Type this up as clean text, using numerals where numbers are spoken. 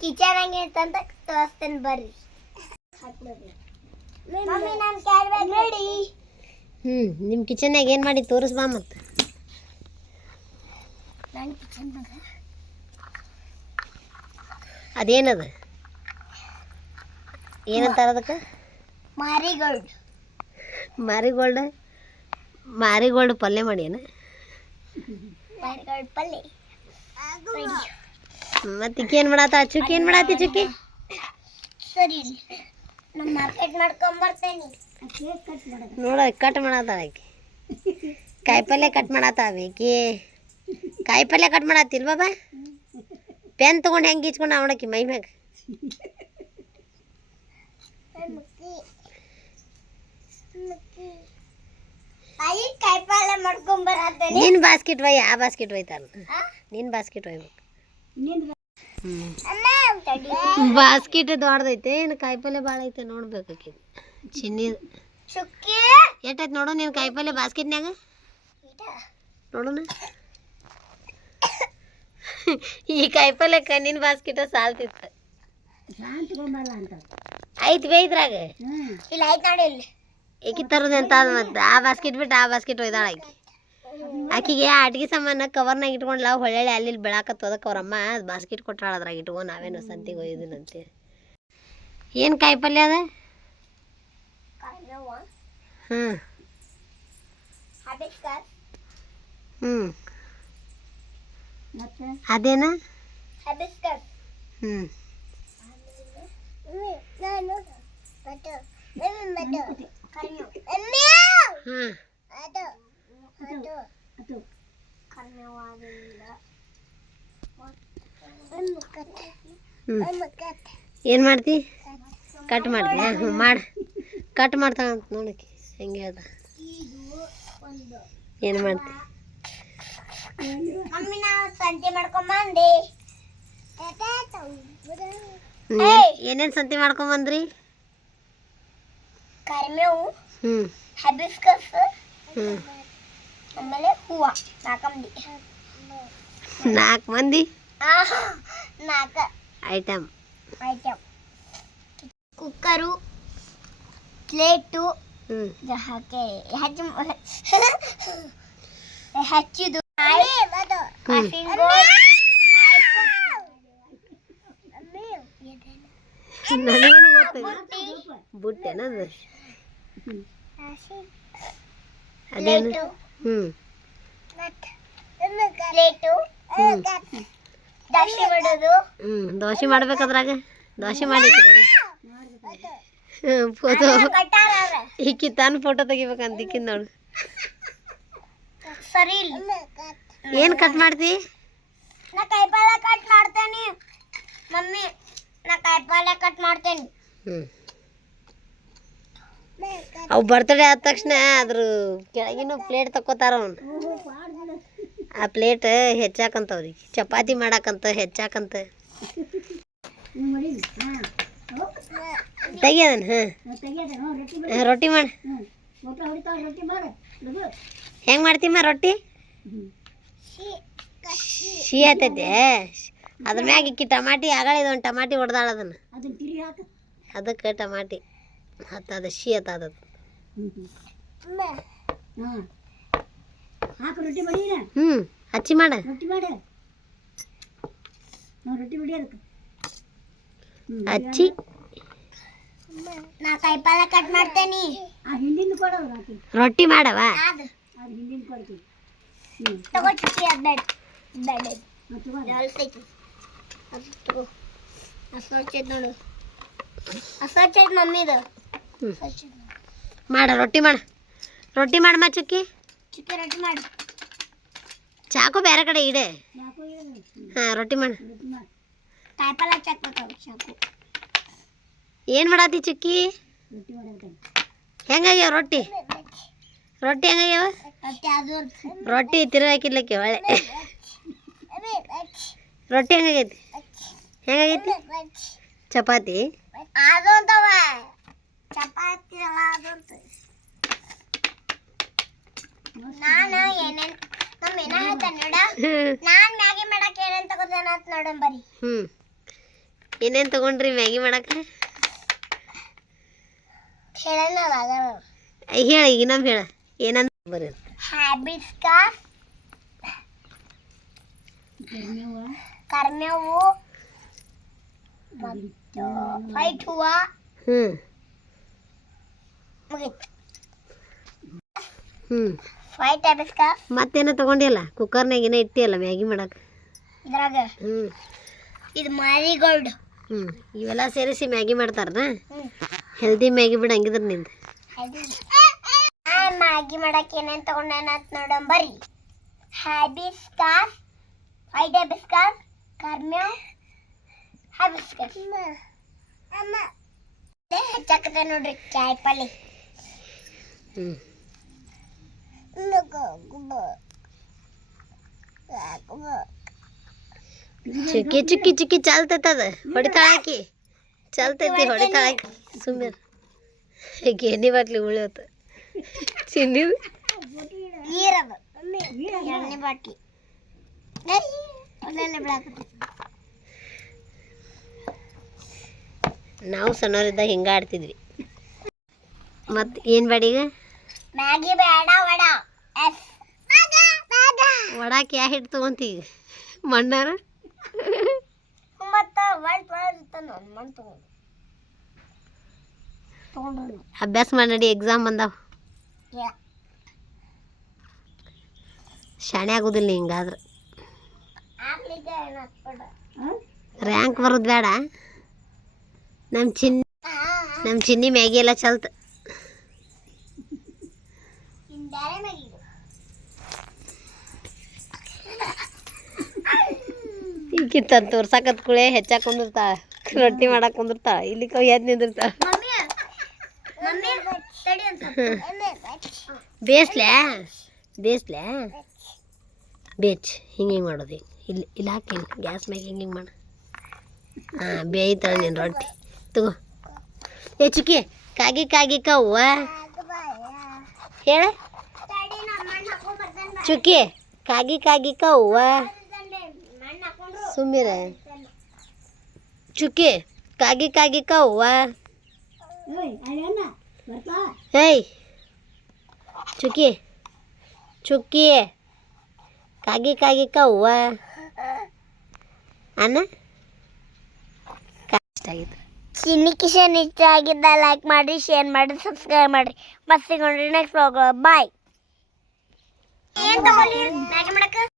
Kitchen ಹಂಗೆ ಅಂತ ತೋರಿಸ್ತೇನೆ ಬರ್ರಿ. ಮಮ್ಮಿ ನಾನು ಕ್ಯಾರಿ ಬ್ಯಾಗ್ ರೆಡಿ. ನಿಮ್ಮ ಕಿಚನ್ನಾಗ ಏನು ಮಾಡಿ ತೋರಿಸ್ಬಾ ಮತ್ತು. ನನ್ನ ಕಿಚನ್ದಾಗ ಅದೇನದು ಏನಂತಾರ ಅದಕ್ಕೆ? ಮಾರಿಗೋಲ್ಡ್. ಮಾರಿಗೋಲ್ಡ್ ಮಾರಿಗೋಲ್ಡ್ ಪಲ್ಯ ಮಾಡ್ಯಾನ. ಮಾರಿಗೋಲ್ಡ್ ಪಲ್ಯ ಮತ್ತೆ ಏನು ಮಾಡತ್ತ ಚುಕ್ಕಿ? ಏನು ಮಾಡತ್ತಿ ಚುಕ್ಕಿ? ಸರಿ ನಾನು ಮಾರ್ಕೆಟ್ ಮಾಡ್ಕೊಂಬರ್ತೇನೆ. ನೋಡ ಕಟ್ ಮಾಡತ್ತಾಳ ಆಕಿ. ಕಾಯಿಪಲ್ಯ ಕಟ್ ಮಾಡತ್ತಾವ ಆಕಿ. ಕಾಯಿಪಲ್ಯ ಕಟ್ ಮಾಡತ್ತಿಲ್ ಬಾಬಾ? ಪೆನ್ ತೊಗೊಂಡು ಹೆಂಗೆ ಈಚ್ಕೊಂಡು ಅವಡಕ್ಕಿ ಮೈ ಮ್ಯಾಗ. ಕಾಯಿಪಲ್ಯ ಮಾಡ್ಕೊಂಬರತ್ತೇನೆ. ನಿನ್ನ ಬಾಸ್ಕೆಟ್ ಒಯ್. ಆ ಬಾಸ್ಕೆಟ್ ಒಯ್ತಾರ. ನಿನ್ನ ಬಾಸ್ಕೆಟ್ ಒಯ್ಬೇಕು. ಬಾಸ್ಕೆಟ್ ದೊಡ್ಡದೈತೆ ಏನು ಕಾಯಿಪಲ್ಯ ಭಾಳ ಐತೆ ನೋಡ್ಬೇಕು ಆಕಿ. ಚಿನ್ನಿ ಚುಕ್ಕಿ ಎಷ್ಟೈತೆ ನೋಡು ನೀನು ಕಾಯಿಪಲ್ಯ ಬಾಸ್ಕೆಟ್ನ್ಯಾಗ ನೋಡೋಣ. ಈ ಕಾಯಿಪಲ್ಯಕ್ಕೆ ನಿನ್ನ ಬಾಸ್ಕೆಟ್ ಸಾಲ್ತಿತ್ತು. ಐತಿ ಬೇ ಇದ್ರಾಗ. ಇಲ್ಲ ಆಯ್ತು ನೋಡಿ ಇಲ್ಲಿ ಏಕಿ ತರೋದು ಅಂತ ಅದು ಮತ್ತೆ. ಆ ಬಾಸ್ಕೆಟ್ ಬಿಟ್ಟು ಆ ಬಾಸ್ಕೆಟ್ ಒಯ್ದಾಳ ಆಕಿ. ಆಕಿಗೆ ಅಡ್ಗೆ ಸಾಮಾನು ಕವರ್ನಾಗ ಇಟ್ಕೊಂಡ್ಲ ಹೊಳ್ಳೆ ಅಲ್ಲಿ ಬೆಳಾಕತ್ತು. ಅದಕ್ಕೆ ಅವ್ರಮ್ಮ ಬಾಸ್ಕೆಟ್ ಕೊಟ್ಟಾಳ ಅದ್ರಾಗ ಇಟ್ಕೊ. ನಾವೇನು ಸಂತಿಗೆ ಒಯ್ದಿಲ್ಲ ಅಂತೇಳಿ. ಏನು ಕಾಯಿಪಲ್ಯ ಅದ? ಅದೇನ? ಏನು ಮಾಡ್ತಿ? ಕಟ್ ಮಾಡ್ತೀಯ? ಹ್ಞೂ ಮಾಡಿ ಕಟ್ ಮಾಡ್ತಾಳ ಅಂತ ನೋಡಕ್ಕೆ ಹೆಂಗೆ ಅದ. ಏನು ಮಾಡ್ತಿ? ಸಂತೆ ಮಾಡ್ಕೊಂಬಂದೆ. ಏನೇನು ಸಂತೆ ಮಾಡ್ಕೊಂಬಂದ್ರಿ? ಕರಿಮೇವು, ಹ್ಞೂ ಹೈಬಿಸ್ಕಸ್, ಆಮೇಲೆ ಹೂವು. 4 ಮಂದಿ 4 ಐಟಮ್. ಕುಕ್ಕರು, ಪ್ಲೇಟು ಹಾಕಿ ಹಚ್ಚಿದು ನನಗೇನು ಗೊತ್ತಿಲ್ಲ. ಬುಟ್ಟೆನದು ಅದೇನು? ಪ್ಲೇಟು ದೋಸೆ ಮಾಡೋದು. ದೋಸೆ ಮಾಡ್ಬೇಕಾದ್ರಾಗ ದೋಸೆ ಮಾಡಿ ಫೋಟೋ ಈಕಿ ತಾನು ಫೋಟೋ ತೆಗಿಬೇಕಂತ ಇಕ್ಕಿದ್ ನೋಡು. ಸರಿ ಏನು ಕಟ್ ಮಾಡ್ತಿ? ನಾ ಕಾಯಿಪಲ್ಯ ಕಟ್ ಮಾಡ್ತೇನೆ ಮಮ್ಮಿ. ನಾ ಕಾಯಿಪಲ್ಯ ಕಟ್ ಮಾಡ್ತೇನೆ. ಅವು ಬರ್ತಡೇ ಆದ ತಕ್ಷಣ ಅದ್ರ ಕೆಳಗಿನ ಪ್ಲೇಟ್ ತಕ್ಕೋತಾರ ಅವನು. ಆ ಪ್ಲೇಟ್ ಹೆಚ್ಚಾಕಂತವ್ರಿಗೆ ಚಪಾತಿ ಮಾಡಾಕಂತ ಹೆಚ್ಚಾಕಂತ ತೆಗಿಯೋದನ್. ಹಾಂ ರೊಟ್ಟಿ ಮಾಡಿ. ಹೆಂಗೆ ಮಾಡ್ತೀಮ್ಮ ರೊಟ್ಟಿ? ಸಿಹಿ ಆತೈತೆ. ಅದ್ರ ಮ್ಯಾಗ ಇಕ್ಕಿ ಟಮಾಟಿ ಆಗಳಿದ ಒಂದು ಟಮಾಟಿ ಹೊಡೆದಾಳ ಅದನ್ನು. ಅದಕ್ಕೆ ಟಮಾಟಿ ಹತ್ತದ ಸಿಹಿ ಹತ್ತದ. ಹಚ್ಚಿ ಮಾಡ. ಹಚ್ಚಿ ನಾ ಕಾಯಿಪಲ್ಯ ಕಟ್ ಮಾಡ್ತೇನೆ. ರೊಟ್ಟಿ ಮಾಡವ. ತಗೋ ಚುಕ್ಕಿ ಬೇಡ ನೋಡು. ಅಸೋಚೈತ್ ಮಮ್ಮಿದು. ಮಾಡ ರೊಟ್ಟಿ ಮಾಡ. ರೊಟ್ಟಿ ಮಾಡಮ್ಮ ಚುಕ್ಕಿ. ಚುಕ್ಕಿ ರೊಟ್ಟಿ ಮಾಡು. ಚಾಕು ಬೇರೆ ಕಡೆ ಇಡೆ. ಹಾಂ ರೊಟ್ಟಿ ಮಾಡು. ಕಾಯಿಪಲ್ಯ ಚಾಕು ಚಾಕು. ಏನು ಮಾಡತ್ತಿ ಚುಕ್ಕಿ? ಹೆಂಗಾಗ್ಯಾವ ರೊಟ್ಟಿ? ರೊಟ್ಟಿ ಹೆಂಗಾಗ್ಯಾವ? ರೊಟ್ಟಿ ತಿರುಗಾಕಿರ್ಲಿಕ್ಕೆ ಒಳ್ಳೆ. ರೊಟ್ಟಿ ಹೆಂಗಾಗೈತಿ? ಹೆಂಗಾಗೈತಿ? ಚಪಾತಿ ಚಪಾತಿ ಎಲ್ಲ ನಾನು ಏನೇನು ನಮ್ಮ ಏನ ಹೇಳ್ತೇನೆ ನೋಡ. ನಾನು ಮ್ಯಾಗಿ ಮಾಡಕ್ಕೆ ಏನೇನು ತಗೋತೇನೆ ಅಂತ ನೋಡೋಣ ಬರ್ರಿ. ಏನೇನು ತಗೊಂಡ್ರಿ ಮ್ಯಾಗಿ ಮಾಡಕ್ಕೆ? ಹೇಳ ಈಗ ಇನ್ನೊಮ್ಮೆ ಹೇಳ ಏನಂತ ಬರ್ರಿ. ಹ್ಯಾಬಿಸ್ಕಸ್, ಕರ್ಮೇವು ಮತ್ತು ವೈಟ್ ಹೂವ ಹ್ಞೂ ಮುಗೀತು. ಹ್ಞೂ ವೈಟ್ ಹ್ಯಾಬಿಸ್ಕಸ್ ಮತ್ತೇನೋ ತಗೊಂಡಿಲ್ಲ ಕುಕ್ಕರ್ನಾಗ ಏನೋ ಇಟ್ಟಿಯಲ್ಲ ಮ್ಯಾಗಿ ಮಾಡಕ್ಕೆ. ಇದ್ರಾಗ ಹ್ಞೂ ಇದು ಮಾರಿಗೋಲ್ಡ್. ಹ್ಞೂ ಇವೆಲ್ಲ ಸೇರಿಸಿ ಮ್ಯಾಗಿ ಮಾಡ್ತಾರನ? ಹೆಲ್ದಿ ಮ್ಯಾಗಿ ಬಿಡು ಹಂಗಿದ್ರೆ ನಿಂದು. ಮ್ಯಾಗಿ ಮಾಡಕ್ಕೆ ಏನೇನು ತಗೊಂಡೇನಂತ ನೋಡೋಣ ಬರ್ರಿ. ಹ್ಯಾಬಿಸ್ಕಸ್, ವೈಟ್ ಹ್ಯಾಬಿಸ್ಕಸ್, ಕರ್ಮೇವ್ ಹ್ಯಾಬಿಸ್ಕಸ್ ಹೆಚ್ಚಾಕತ್ತೆ ನೋಡ್ರಿ ಕಾಯಿಪಲ್ಲೆ. ಹ್ಞೂ ಚುಕ್ಕಿ ಚುಕ್ಕಿ ಚುಕ್ಕಿ ಚಾಲ್ತೈತೆ ಅದು ಹೊಡಿತಾಳಾಕಿ ಚಾಲ್ತೈತಿ ಹೊಡಿತಾಳಾಕಿ ಸುಮ್ಮನೆ ಎಣ್ಣೆ ಬಾಟ್ಲಿ ಉಳಿಯೋತು ಚಿನ್ನಿ ನೀರದು ಎಣ್ಣೆ ಬಾಟ್ಲಿ ಅಲ್ಲೆಲ್ಲ ಬಿಡಾಕತ್ತೆ. ನಾವು ಸಣ್ಣವರಿದ್ದಾಗ ಹಿಂಗೆ ಆಡ್ತಿದ್ವಿ. ಮತ್ತು ಏನು ಬೇಡ ಈಗ? ಮ್ಯಾಗಿ ಬೇಡ ವಡ. ಎಸ್ ವಡಾಕಿ ಯಾ ಹಿಟ್ಟು ತೊಗೊಂತಿ ಈಗ ಮಣ್ಣಾರ? ಮತ್ತು ವೈಟ್ ಮಣ್ಣು ತಗೊಂಡು ಅಭ್ಯಾಸ ಮಾಡಿ ನಡಿ ಎಕ್ಸಾಮ್ ಬಂದಾವ. ಶಾಣೆ ಆಗೋದಿಲ್ಲ ಹಿಂಗಾದ್ರೆ. ರ್ಯಾಂಕ್ ಬರೋದು ಬೇಡ. ನಮ್ಮ ಚಿನ್ನಿ ಮ್ಯಾಗಿ ಎಲ್ಲ ಚಲ್ತ. ಈಗಿಂತ ತೋರ್ಸಾಕತ್ ಕುಳೆ ಹೆಚ್ಚಾಕ್ ಕುಂದಿರ್ತಾಳ, ರೊಟ್ಟಿ ಮಾಡಕ್ ಕುಂದಿರ್ತಾಳ, ಇಲ್ಲಿ ಎದ್ದು ನಿಂದಿರ್ತಾಳ. ಬೇಸ್ಲ್ಯಾ ಬೇಸ್ಲ್ಯಾ ಬೇಚ್ ಹಿಂಗೆ ಮಾಡೋದು. ಹಿಂಗೆ ಇಲ್ಲಿ ಇಲ್ಲಿ ಹಾಕಿ ಗ್ಯಾಸ್ ಮ್ಯಾಗ ಹಿಂಗೆ ಮಾಡು. ಹಾಂ ಬೇಯ್ತಾಳ ನೀನು ರೊಟ್ಟಿ ತಗೋ. ಏ ಚುಕ್ಕಿ ಕಾಗಿ ಕಾಗಿ ಕವ್ವ ಹೇಳ ಚುಕ್ಕಿ ಕಾಗಿ ಕಾಗಿ ಕವ್ವ ಸುಮ್ಮಿರ ಚುಕ್ಕಿ ಕಾಗಿ ಕಾಗಿ ಕವ್ವ. ಏಯ್ ಚುಕ್ಕಿ ಚುಕ್ಕಿ ಕಾಗಿ ಕಾಗಿ ಕವ್ವ ಅನ್ನ ಇಷ್ಟ ಆಗಿತ್ತು. ಚಿನ್ನಿ ಕಿಶನ್ ಇಷ್ಟ ಆಗಿದ್ದ ಲೈಕ್ ಮಾಡಿ, ಶೇರ್ ಮಾಡಿ, ಸಬ್ಸ್ಕ್ರೈಬ್ ಮಾಡಿ. ಮತ್ತೆ ಸಿಗೋಣ ನೆಕ್ಸ್ಟ್ ವ್ಲಾಗ್. ಬಾಯ್. ಏನು ತಗೊಳ್ಳಿ ಮ್ಯಾಗಿ ಮಾಡಕ್ಕೆ?